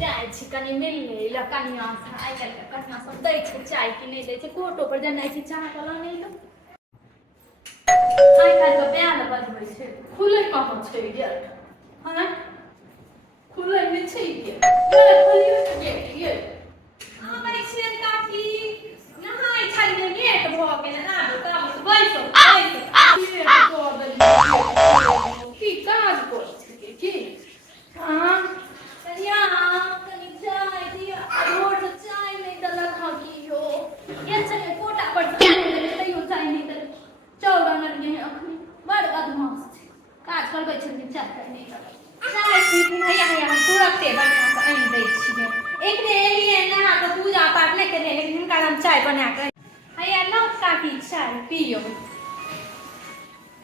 जाए छी कनी मिल ले कनिया से आई कल कनिया सब दै छै चाय कि नहीं दै छै कोर्टो पर जेनाइ छै चाह वाला नहीं लो आई कल के बैल बजबै छै खुले कहाँ छै गेट हैं खुले नहीं छै गेट ये खोलियो के गेट ये हमर छियन काकी नहाय छलिए गेट भ गेल ना काम से बैसो की काज करै छै की हां कनिया कनी चाय दिया रोज चाय नहीं दलक हां की हो ये चले कोटा पर तैयो चाय नहीं दलक चौड़ा लगे हैं अखनी बड़ बदमाश छै काज करबै छथिन चाय नहीं दलक चाय पीती हैया हैया हम तुरंते बना के आनि दै छियै एकरे एलिए नहा के पूजा पाठ नहीं करे लेकिन हुनका हम चाय बना के हैया लो काकी चाय पियो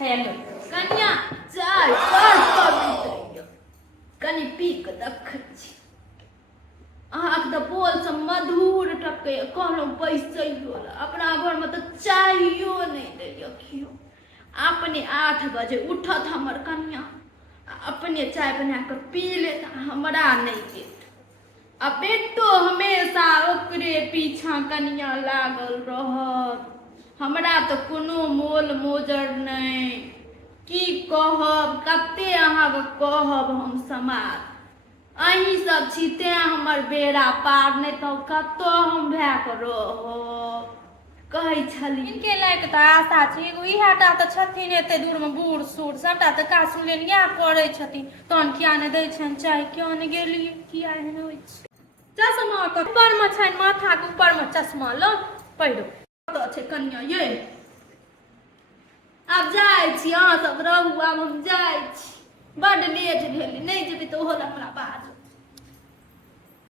हैया लो कनिया चाय कनी पी के देखै छी अहाँके तऽ बोल से मधुर टपके कहलहुँ पैसैयो अपना घरमे तऽ चाइयो नहीं दैय कियो अपने 8 बजे उठत हमर कनिया अपने चाय बना के पी लेत हमरा नहीं देत आ बेटो हमेशा ओकरे पीछा कनिया लागल रहत हमरा तो कोनो मोल मोजर नहीं की कहब कते अहाँके कहब हम समाज अहीं सब छी तें हमर बेड़ा पार नहीं तो कतो हम भए के रहब कहै छली इनके लायक तऽ आशा छै एगो इहाटा तऽ छथिन एते दूर में बूढ़ सूढ़ सबटा तऽ का सुनलियन या करै छथिन तहन किया नहि दै छन चाय किया नहि गेलिए किया एहन होइ छै चश्मा के ऊपर में छन माथा के ऊपर में चश्मा लो पहिरो कतऽ छै कनिया ये आब जाए छी अहाँ सब रहू आब हम जाए छी बड़ लेट भेल नहीं जेबै तऽ ओहो हमरा बाज